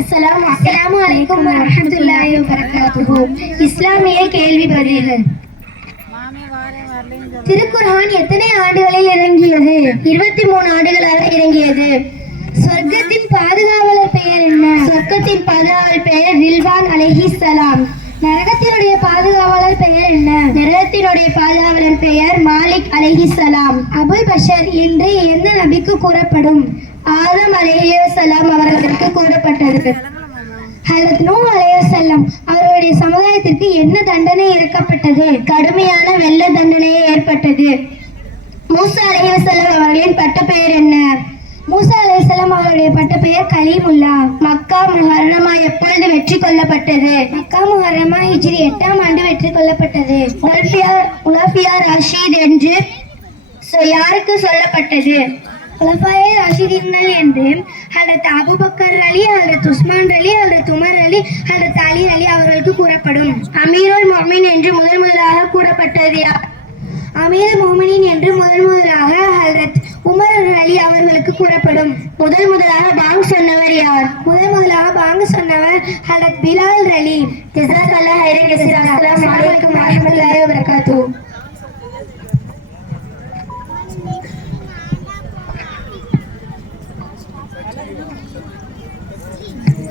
அஸ்ஸலாமு அலைக்கும் வரஹ்மத்துல்லாஹி வபரகாத்துஹு. இஸ்லாமிய கேள்வி பதில்கள். திருக்குர்ஆன் எத்தனை ஆண்டுகளில் இறங்கியது? 23 ஆண்டுகளாக இறங்கியது. சொர்க்கத்தின் பாதுகாவலர் பெயர் என்ன? சொர்க்கத்தின் பாதுகாவலர் பெயர் ரில்வான் அலைஹிஸ்ஸலாம். நரகத்தினுடைய பாதுகாவலர் பெயர் என்ன? நரகத்தினுடைய பாதுகாவலர் பெயர் மாலிக் அலைஹிஸ்ஸலாம். அபுல் பஷர் என்று எந்த நபிக்கு கூறப்படும்? ஆதம் அலைஹிஸ்ஸலாம் அவர்களுக்கு கூறப்பட்டது. ஹஜ்ரத் நூஹ் அலைஹிஸ்ஸலாம் அவர்களுடைய சமுதாயத்திற்கு என்ன தண்டனை இறக்கப்பட்டது? கடுமையான வெள்ள தண்டனையே ஏற்பட்டது. மூசா அலைஹிஸ்ஸலாம் அவர்களின் பட்டப்பெயர் என்ன? மூசா அலைஹிஸ்ஸலாம் அவருடைய பட்டப்பெயர் கலீமுல்லா. மக்கா முஹர்ரமா எப்பொழுது வெற்றி கொள்ளப்பட்டது? மக்கா முஹர்ரமா ஹிஜ்ரி 8ஆம் ஆண்டு வெற்றி கொள்ளப்பட்டது. உலஃபியா ரஷீத் என்று யாருக்கு சொல்லப்பட்டது? குலஃபாயே ராஷிதீன்கள் என்று ஹஜ்ரத் அபூபக்கர் அலி, ஹஜ்ரத் உஸ்மான் அலி, ஹஜ்ரத் உமர் அலி, ஹஜ்ரத் அலி அலி அவர்களுக்கு கூறப்படும். அமீருல் முஃமினீன் என்று முதலாக கூறப்பட்டது யார்? அமீருல் முஃமினீன் என்று முதலாக ஹஜ்ரத் உமர் அலி அவர்களுக்கு கூறப்படும். முதலாக பாங்க் சொன்னவர் யார்? முதலாக பாங்க் சொன்னவர் ஹஜ்ரத் பிலால் அலி. ஜஸாக்கல்லாஹு ஹைரன் கஸீரா. அஸ்ஸலாமு அலைக்கும் வரஹ்மத்துல்லாஹி வபரகாத்துஹு.